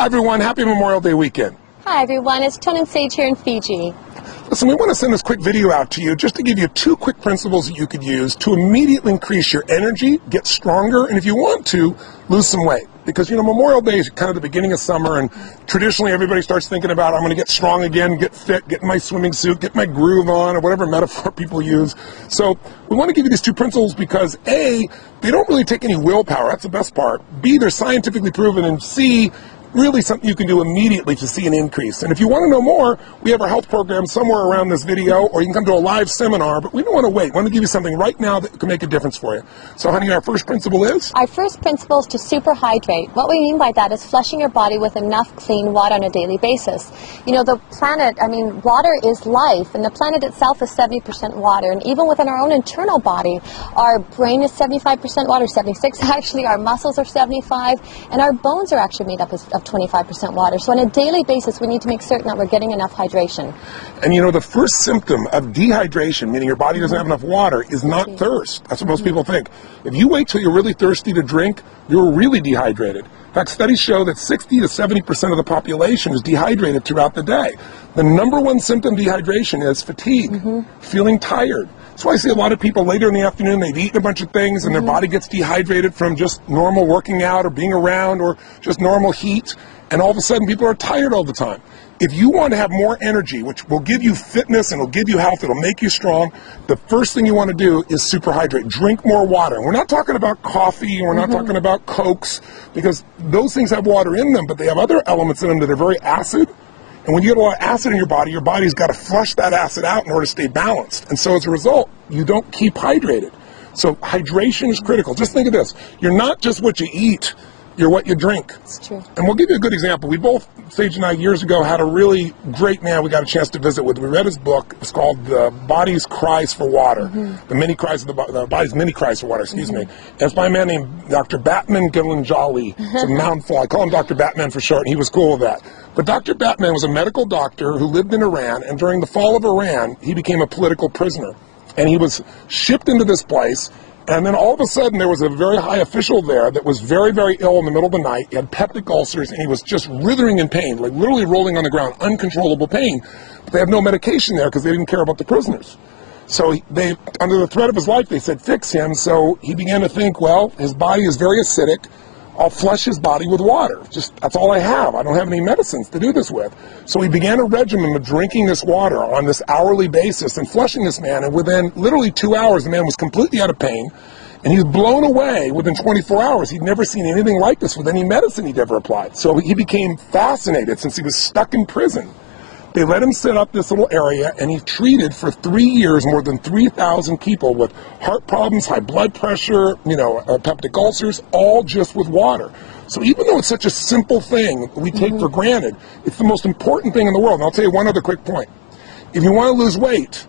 Hi everyone, happy Memorial Day weekend. Hi everyone, it's Tone and Sage here in Fiji. Listen, we want to send this quick video out to you just to give you 2 quick principles that you could use to immediately increase your energy, get stronger, and if you want to, lose some weight. Because, you know, Memorial Day is kind of the beginning of summer, and traditionally everybody starts thinking about, I'm going to get strong again, get fit, get in my swimming suit, get my groove on, or whatever metaphor people use. So we want to give you these 2 principles because A, they don't really take any willpower, that's the best part. B, they're scientifically proven, and C, really something you can do immediately to see an increase. And if you want to know more, we have our health program somewhere around this video, or you can come to a live seminar, but we don't want to wait. We want to give you something right now that can make a difference for you. So honey, our first principle is? Our first principle is to super hydrate. What we mean by that is flushing your body with enough clean water on a daily basis. You know, the planet, water is life, and the planet itself is 70% water, and even within our own internal body, our brain is 75% water, 76 actually, our muscles are 75, and our bones are actually made up of 25% water. So on a daily basis, we need to make certain that we're getting enough hydration. And you know, the first symptom of dehydration, meaning your body doesn't have enough water, is not thirst. That's what most people think. If you wait till you're really thirsty to drink, you're really dehydrated. In fact, studies show that 60 to 70% of the population is dehydrated throughout the day. The #1 symptom of dehydration is fatigue, feeling tired. That's why I see a lot of people later in the afternoon, they've eaten a bunch of things and their body gets dehydrated from just normal working out or being around or just normal heat, and all of a sudden people are tired all the time. If you want to have more energy, which will give you fitness and will give you health, it'll make you strong, the first thing you want to do is superhydrate. Drink more water. And we're not talking about coffee, we're not talking about Cokes, because those things have water in them, but they have other elements in them that are very acid. And when you get a lot of acid in your body's got to flush that acid out in order to stay balanced. And so as a result, you don't keep hydrated. So hydration is critical. Just think of this. You're not just what you eat, you're what you drink. It's true. And we'll give you a good example. We both, Sage and I, years ago, had a really great man we got a chance to visit with. We read his book. It's called The Body's Cries for Water. The Body's Many Cries for Water, excuse me. And it's by a man named Dr. Batman Gilanjali. It's a mouthful. I call him Dr. Batman for short, and he was cool with that. But Dr. Batman was a medical doctor who lived in Iran, and during the fall of Iran, he became a political prisoner. And he was shipped into this place, and then all of a sudden there was a very high official there that was very, very ill in the middle of the night. He had peptic ulcers, and he was just writhing in pain, like literally rolling on the ground, uncontrollable pain. But they have no medication there because they didn't care about the prisoners. So they, under the threat of his life, they said, fix him. So he began to think, well, his body is very acidic. I'll flush his body with water. Just, that's all I have. I don't have any medicines to do this with. So he began a regimen of drinking this water on this hourly basis and flushing this man. And within literally 2 hours, the man was completely out of pain. And he was blown away within 24 hours. He'd never seen anything like this with any medicine he'd ever applied. So he became fascinated since he was stuck in prison. They let him set up this little area, and he treated for 3 years more than 3,000 people with heart problems, high blood pressure, peptic ulcers, all just with water. So even though it's such a simple thing we take for granted, it's the most important thing in the world. And I'll tell you one other quick point. If you want to lose weight,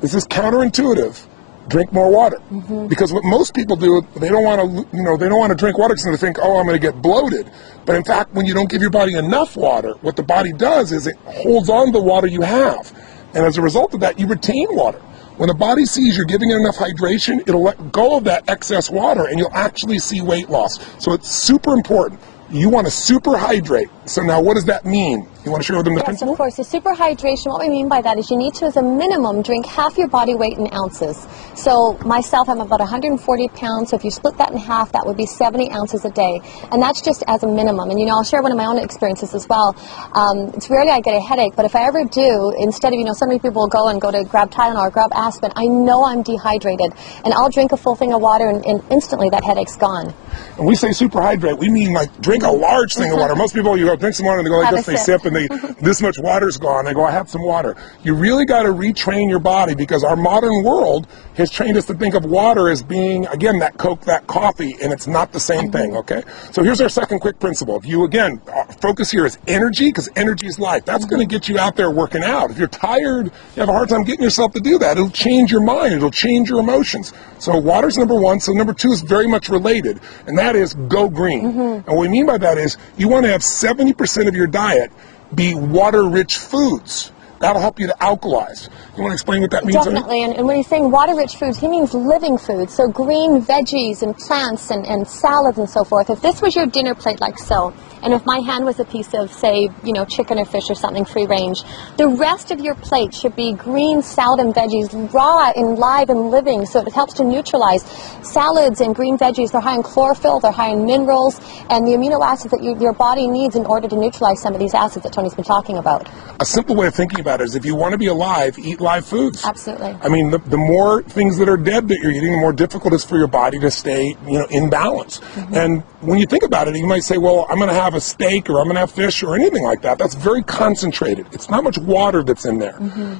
this is counterintuitive. Drink more water, because what most people do, they don't want to drink water because they think, oh, I'm going to get bloated. But in fact, when you don't give your body enough water, what the body does is it holds on to the water you have, and as a result of that, you retain water. When the body sees you're giving it enough hydration, it'll let go of that excess water, and you'll actually see weight loss. So it's super important. You want to super hydrate. So now what does that mean? You want to share with them the principle? Yes, of course. So super hydration, what we mean by that is you need to, as a minimum, drink half your body weight in ounces. So myself, I'm about 140 pounds, so if you split that in half, that would be 70 ounces a day. And that's just as a minimum. And I'll share one of my own experiences as well. It's rarely I get a headache, but if I ever do, instead of, so many people will go to grab Tylenol or grab aspirin, I know I'm dehydrated. And I'll drink a full thing of water, and instantly that headache's gone. When we say super hydrate, we mean like drink a large thing of water. Most people, you go drink some water and they go like this, they sip and this much water's gone. They go, I have some water. You really got to retrain your body because our modern world has trained us to think of water as being, again, that Coke, that coffee, and it's not the same thing, okay? So here's our second quick principle. If you, again, focus here is energy, because energy is life. That's going to get you out there working out. If you're tired, you have a hard time getting yourself to do that. It'll change your mind. It'll change your emotions. So water's #1. So #2 is very much related, and that is go green. And what we mean by that is you want to have 70% of your diet be water-rich foods. that'll help you to alkalize. You want to explain what that means? Definitely, and when he's saying water-rich foods, he means living foods, so green veggies and plants and salads and so forth. If this was your dinner plate like so, and if my hand was a piece of, say, you know, chicken or fish or something free range, the rest of your plate should be green salad and veggies, raw and live and living, so it helps to neutralize. Salads and green veggies, they're high in chlorophyll, they're high in minerals, and the amino acids that your body needs in order to neutralize some of these acids that Tony's been talking about. A simple way of thinking about it is if you want to be alive, eat live foods. Absolutely. I mean, the more things that are dead that you're eating, the more difficult it is for your body to stay, you know, in balance. And when you think about it, you might say, well, I'm going to have a steak or I'm going to have fish or anything like that. That's very concentrated. It's not much water that's in there.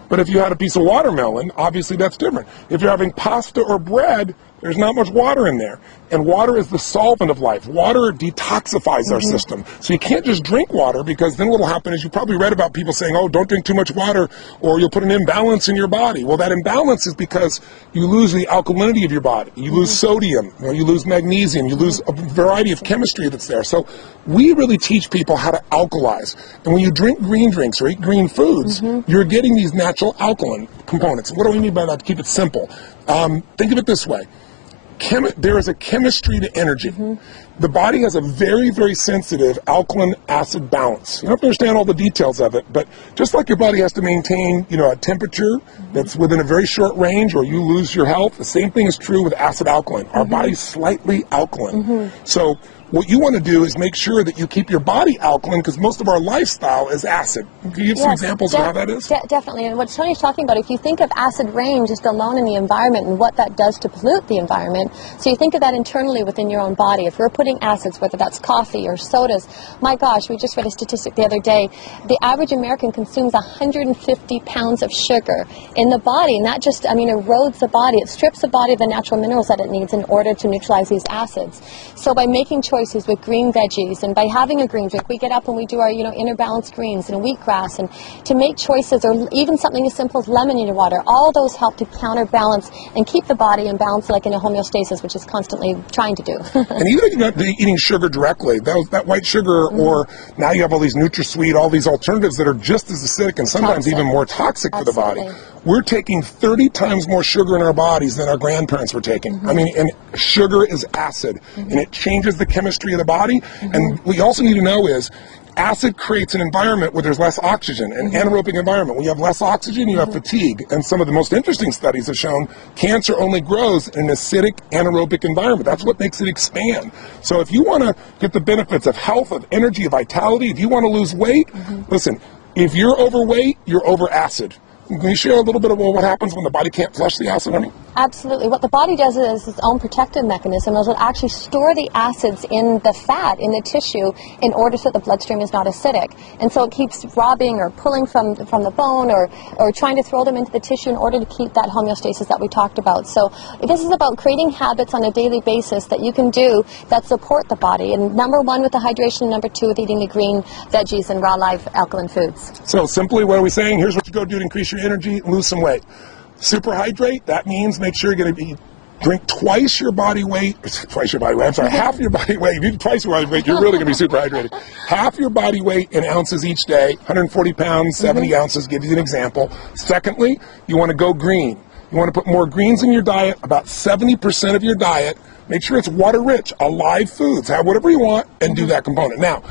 But if you had a piece of watermelon, obviously that's different. If you're having pasta or bread, there's not much water in there. And water is the solvent of life. Water detoxifies our system. So you can't just drink water, because then what will happen is, you probably read about people saying, oh, don't drink too much water or you'll put an imbalance in your body. Well, that imbalance is because you lose the alkalinity of your body. You lose sodium, you lose magnesium, you lose a variety of chemistry that's there. So we really teach people how to alkalize. And when you drink green drinks or eat green foods, you're getting these natural alkaline components. What do we mean by that? To keep it simple. Think of it this way. There is a chemistry to energy. The body has a very, very sensitive alkaline acid balance. You don't have to understand all the details of it, but just like your body has to maintain, you know, a temperature that's within a very short range, or you lose your health, the same thing is true with acid alkaline. Our body's slightly alkaline. So what you want to do is make sure that you keep your body alkaline, because most of our lifestyle is acid. Can you give some examples of how that is? Definitely. And what Tony's talking about, if you think of acid rain just alone in the environment and what that does to pollute the environment, so you think of that internally within your own body. If we're putting acids, whether that's coffee or sodas, my gosh, we just read a statistic the other day. The average American consumes 150 pounds of sugar in the body, and that just, I mean, erodes the body. It strips the body of the natural minerals that it needs in order to neutralize these acids. So by making choices with green veggies, and by having a green drink, we get up and we do our, you know, inner balanced greens and wheatgrass, and to make choices, or even something as simple as lemon in your water, all those help to counterbalance and keep the body in balance, like in a homeostasis, which is constantly trying to do. And even if you're not eating sugar directly, that white sugar, or now you have all these NutraSweet, all these alternatives that are just as acidic and sometimes even more toxic for the body. We're taking 30 times more sugar in our bodies than our grandparents were taking. I mean, and sugar is acid, and it changes the chemistry of the body. And what you also need to know is, acid creates an environment where there's less oxygen, an anaerobic environment. When you have less oxygen, you have fatigue. And some of the most interesting studies have shown cancer only grows in an acidic anaerobic environment. That's what makes it expand. So if you want to get the benefits of health, of energy, of vitality, if you want to lose weight, listen, if you're overweight, you're over acid. Can you share a little bit about what happens when the body can't flush the acid, honey? Absolutely. What the body does is its own protective mechanism. It will actually store the acids in the fat, in the tissue, in order so that the bloodstream is not acidic. And so it keeps robbing or pulling from the bone, or trying to throw them into the tissue in order to keep that homeostasis that we talked about. So this is about creating habits on a daily basis that you can do that support the body. And number one with the hydration, and number two with eating the green veggies and raw live alkaline foods. So simply, what are we saying? Here's what you go do to increase your energy, lose some weight. Super hydrate, that means make sure you're going to drink half your body weight. If you do twice your body weight, you're really going to be super hydrated. Half your body weight in ounces each day, 140 pounds, 70 ounces, give you an example. Secondly, you want to go green. You want to put more greens in your diet, about 70% of your diet. Make sure it's water rich, alive foods. Have whatever you want and do that component. Now,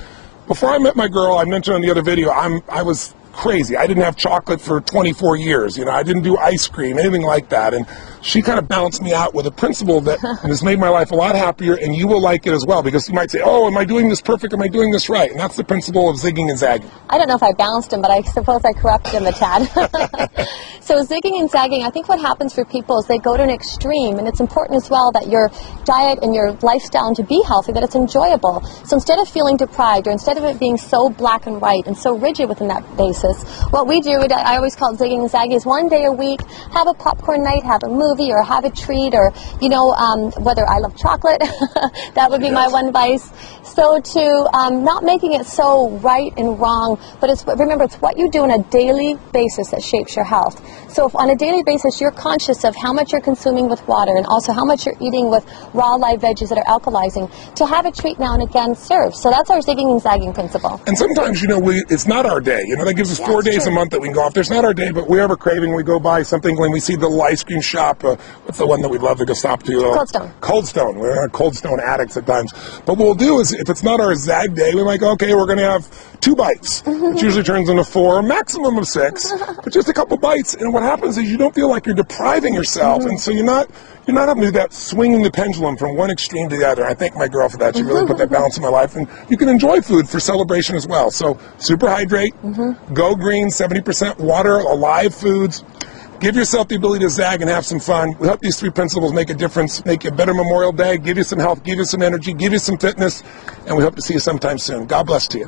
before I met my girl, I mentioned on the other video, I was crazy. I didn't have chocolate for 24 years. You know, I didn't do ice cream, anything like that. And she kind of balanced me out with a principle that has made my life a lot happier, and you will like it as well, because you might say, oh, am I doing this perfect? Am I doing this right? And that's the principle of zigging and zagging. I don't know if I balanced him, but I suppose I corrupted him a tad. So zigging and zagging, I think what happens for people is they go to an extreme, and it's important as well that your diet and your lifestyle, and to be healthy, that it's enjoyable. So instead of feeling deprived, or instead of it being so black and white and so rigid within that basis, what we do, I always call it zigging and zagging, is one day a week, have a popcorn night, have a movie, movie or have a treat, or, you know, whether I love chocolate, that would be my one vice. So to not making it so right and wrong, but remember, it's what you do on a daily basis that shapes your health. So if on a daily basis you're conscious of how much you're consuming with water and also how much you're eating with raw live veggies that are alkalizing, to have a treat now and again serves. So that's our zigging and zagging principle. And sometimes, you know, it's not our day. You know, that gives us 4 days a month that we can go off. There's not our day, but we have a craving. We go buy something when we see the little ice cream shop. What's the one that we'd love to go stop to? Cold Stone. Cold Stone. We're Cold Stone addicts at times. But what we'll do is, if it's not our zag day, we might go, okay, we're going to have 2 bites, which usually turns into 4, maximum of 6, but just a couple bites. And what happens is you don't feel like you're depriving yourself, and so you're not having to do that swinging the pendulum from one extreme to the other. I thank my girl for that. She really put that balance in my life. And you can enjoy food for celebration as well. So super hydrate, go green, 70% water, alive foods. Give yourself the ability to zag and have some fun. We hope these 3 principles make a difference, make you a better Memorial Day, give you some health, give you some energy, give you some fitness, and we hope to see you sometime soon. God bless to you.